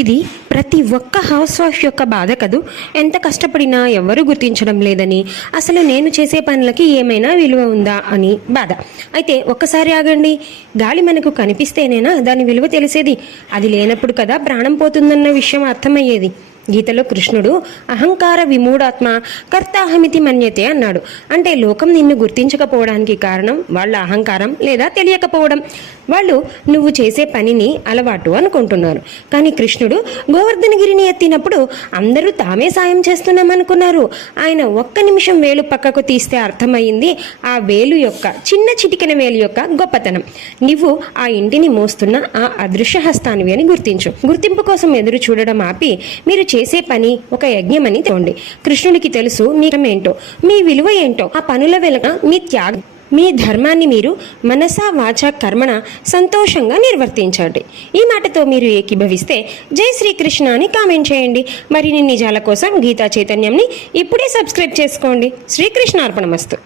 ఇది ప్రతి ఒక్క హౌస్ వైఫ్ యొక్క బాధ కదూ. ఎంత కష్టపడినా ఎవరు గుర్తించడం లేదని, అసలు నేను చేసే పనులకి ఏమైనా విలువ ఉందా అని బాధ. అయితే ఒక్కసారి ఆగండి, గాలి మనకు కనిపిస్తేనేనా దాని విలువ తెలిసేది? అది లేనప్పుడు కదా ప్రాణం పోతుందన్న విషయం అర్థమయ్యేది. గీతలో కృష్ణుడు అహంకార విమూఢాత్మ కర్తాహమితి మన్యతే అన్నాడు. అంటే లోకం నిన్ను గుర్తించకపోవడానికి కారణం వాళ్ళ అహంకారం లేదా తెలియకపోవడం. వాళ్ళు నువ్వు చేసే పనిని అలవాటు అనుకుంటున్నారు. కానీ కృష్ణుడు గోవర్ధనగిరిని ఎత్తినప్పుడు అందరూ తామే సాయం చేస్తున్నామనుకున్నారు. ఆయన ఒక్క నిమిషం వేలు పక్కకు తీస్తే అర్థమయ్యింది ఆ వేలు యొక్క, చిన్న చిటికెన వేలు యొక్క గొప్పతనం. నువ్వు ఆ ఇంటిని మోస్తున్న ఆ అదృశ్య హస్తానివి అని గుర్తించు. గుర్తింపు కోసం ఎదురు చూడడం ఆపి మీరు చేసే పని ఒక యజ్ఞమని తోండి. కృష్ణుడికి తెలుసు మీరేంటో, మీ విలువ ఏంటో. ఆ పనుల వెనుక మీ త్యాగం, మీ ధర్మాన్ని మీరు మనసా వాచా కర్మణ సంతోషంగా నిర్వర్తించండి. ఈ మాటతో మీరు ఏకీభవిస్తే జై శ్రీకృష్ణ అని కామెంట్ చేయండి. మరిన్ని నిజాల కోసం గీతా చైతన్యంని ఇప్పుడే సబ్స్క్రైబ్ చేసుకోండి. శ్రీకృష్ణ అర్పణమస్తు.